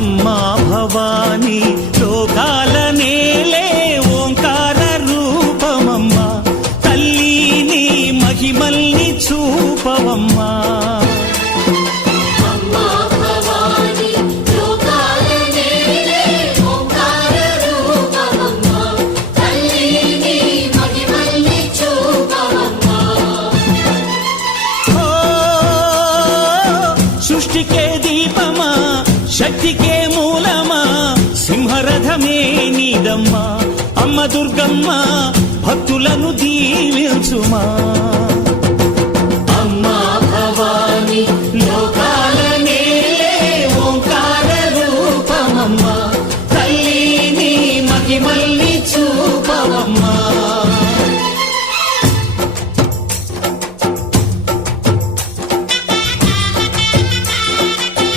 అమ్మా భవానీ లోకాల నేలే ఓంకార రూపమమ్మా తల్లిని మహిమల్ని చూపవమ్మా సృష్టికే దీపమా శక్తికే మూలమా సింహరథమే నీదమ్మా అమ్మ దుర్గమ్మ భక్తులను దీవించుమా